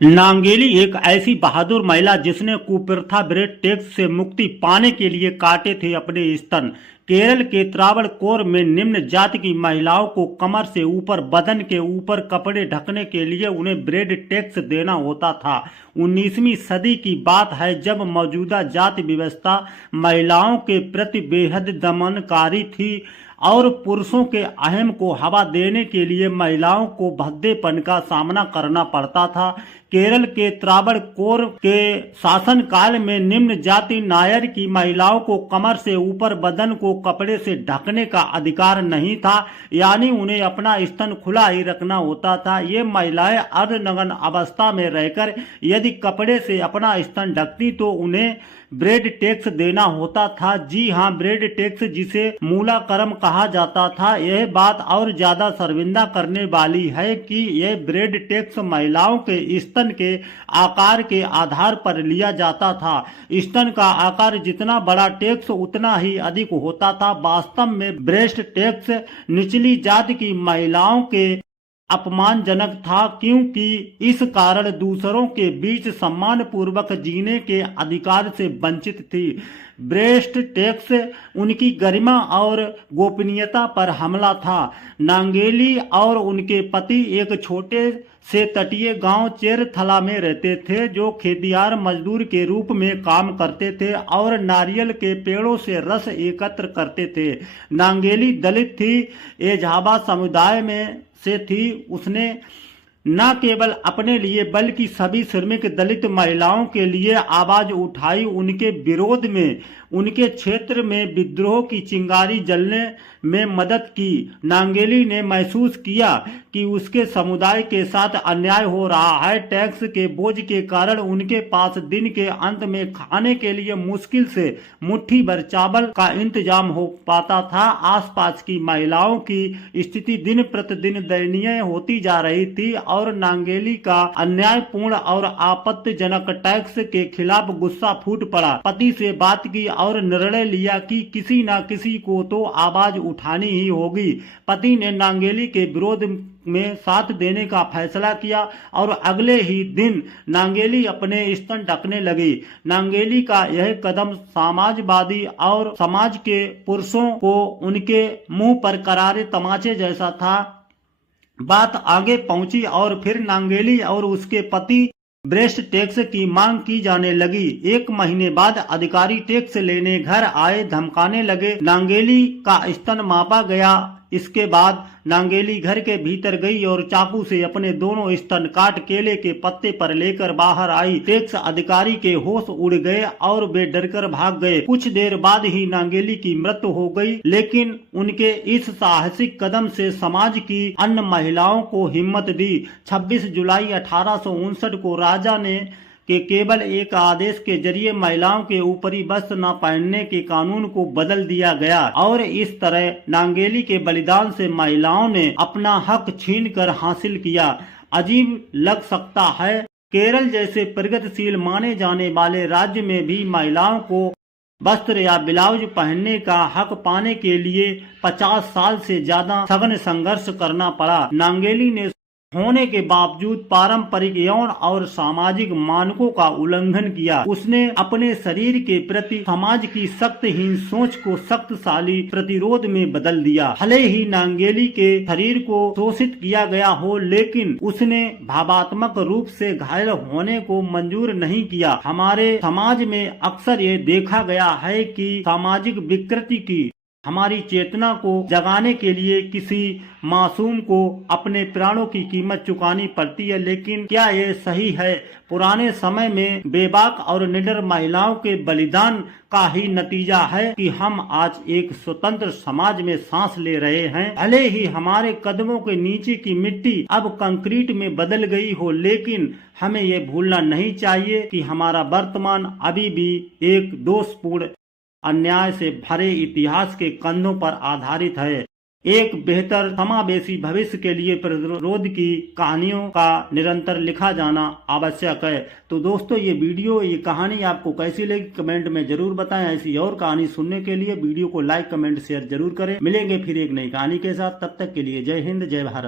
नांगेली एक ऐसी बहादुर महिला जिसने कुप्रथा ब्रेड टैक्स से मुक्ति पाने के लिए काटे थे अपने स्तन। केरल के त्रावणकोर में निम्न जाति की महिलाओं को कमर से ऊपर बदन के ऊपर कपड़े ढकने के लिए उन्हें ब्रेड टैक्स देना होता था। 19वीं सदी की बात है जब मौजूदा जाति व्यवस्था महिलाओं के प्रति बेहद दमनकारी थी और पुरुषों के अहम को हवा देने के लिए महिलाओं को भद्देपन का सामना करना पड़ता था। केरल के त्रावणकोर के शासनकाल में निम्न जाति नायर की महिलाओं को कमर से ऊपर बदन को कपड़े से ढकने का अधिकार नहीं था, यानी उन्हें अपना स्तन खुला ही रखना होता था। ये महिलाएं अर्धनग्न अवस्था में रहकर यदि कपड़े से अपना स्तन ढकती तो उन्हें ब्रेड टैक्स देना होता था। जी हाँ, ब्रेड टैक्स जिसे मूलाकरम कहा जाता था। यह बात और ज्यादा शर्मिंदा करने वाली है कि यह ब्रेड टैक्स महिलाओं के स्तन के आकार के आधार पर लिया जाता था। स्तन का आकार जितना बड़ा टैक्स उतना ही अधिक होता था। वास्तव में ब्रेस्ट टैक्स निचली जाति की महिलाओं के अपमानजनक था, क्योंकि इस कारण दूसरों के बीच सम्मान पूर्वक जीने के अधिकार से वंचित थी। ब्रेस्ट टैक्स उनकी गरिमा और गोपनीयता पर हमला था। नांगेली और उनके पति एक छोटे से तटीय गांव चेरथला में रहते थे, जो खेतियार मजदूर के रूप में काम करते थे और नारियल के पेड़ों से रस एकत्र करते थे। नांगेली दलित थी, एझावा समुदाय में से थी। उसने न केवल अपने लिए बल्कि सभी श्रमिक दलित महिलाओं के लिए आवाज उठाई। उनके विरोध में उनके क्षेत्र में विद्रोह की चिंगारी जलने में मदद की। नांगेली ने महसूस किया कि उसके समुदाय के साथ अन्याय हो रहा है। टैक्स के बोझ के कारण उनके पास दिन के अंत में खाने के लिए मुश्किल से मुट्ठी भर चावल का इंतजाम हो पाता था। आसपास की महिलाओं की स्थिति दिन प्रतिदिन दयनीय होती जा रही थी और नांगेली का अन्यायपूर्ण और आपत्तिजनक टैक्स के खिलाफ गुस्सा फूट पड़ा। पति से बात की और निर्णय लिया कि किसी न किसी को तो आवाज उठानी ही होगी। पति ने नांगेली के विरोध में साथ देने का फैसला किया और अगले ही दिन नांगेली अपने स्तन ढकने लगी। नांगेली का यह कदम समाजवादी और समाज के पुरुषों को उनके मुंह पर करारे तमाचे जैसा था। बात आगे पहुंची और फिर नांगेली और उसके पति ब्रेस्ट टैक्स की मांग की जाने लगी। 1 महीने बाद अधिकारी टैक्स लेने घर आए, धमकाने लगे। नांगेली का स्तन मापा गया। इसके बाद नांगेली घर के भीतर गई और चाकू से अपने दोनों स्तन काट केले के पत्ते पर लेकर बाहर आई। टैक्स अधिकारी के होश उड़ गए और वे डरकर भाग गए। कुछ देर बाद ही नांगेली की मृत्यु हो गई, लेकिन उनके इस साहसिक कदम से समाज की अन्य महिलाओं को हिम्मत दी। 26 जुलाई 1859 को राजा ने कि केवल एक आदेश के जरिए महिलाओं के ऊपरी वस्त्र न पहनने के कानून को बदल दिया गया और इस तरह नांगेली के बलिदान से महिलाओं ने अपना हक छीनकर हासिल किया। अजीब लग सकता है, केरल जैसे प्रगतिशील माने जाने वाले राज्य में भी महिलाओं को वस्त्र या ब्लाउज पहनने का हक पाने के लिए 50 साल से ज्यादा सघन संघर्ष करना पड़ा। नांगेली ने होने के बावजूद पारंपरिक यौन और सामाजिक मानकों का उल्लंघन किया। उसने अपने शरीर के प्रति समाज की शक्तिहीन सोच को शक्तिशाली प्रतिरोध में बदल दिया। भले ही नांगेली के शरीर को शोषित किया गया हो, लेकिन उसने भावात्मक रूप से घायल होने को मंजूर नहीं किया। हमारे समाज में अक्सर ये देखा गया है कि सामाजिक विकृति की हमारी चेतना को जगाने के लिए किसी मासूम को अपने प्राणों की कीमत चुकानी पड़ती है, लेकिन क्या ये सही है? पुराने समय में बेबाक और निडर महिलाओं के बलिदान का ही नतीजा है कि हम आज एक स्वतंत्र समाज में सांस ले रहे हैं। भले ही हमारे कदमों के नीचे की मिट्टी अब कंक्रीट में बदल गई हो, लेकिन हमें ये भूलना नहीं चाहिए कि हमारा वर्तमान अभी भी एक दोषपूर्ण अन्याय से भरे इतिहास के कंधों पर आधारित है। एक बेहतर समावेशी भविष्य के लिए प्रतिरोध की कहानियों का निरंतर लिखा जाना आवश्यक है। तो दोस्तों, ये कहानी आपको कैसी लगी कमेंट में जरूर बताएं। ऐसी और कहानी सुनने के लिए वीडियो को लाइक, कमेंट, शेयर जरूर करें। मिलेंगे फिर एक नई कहानी के साथ। तब तक के लिए जय हिंद, जय भारत।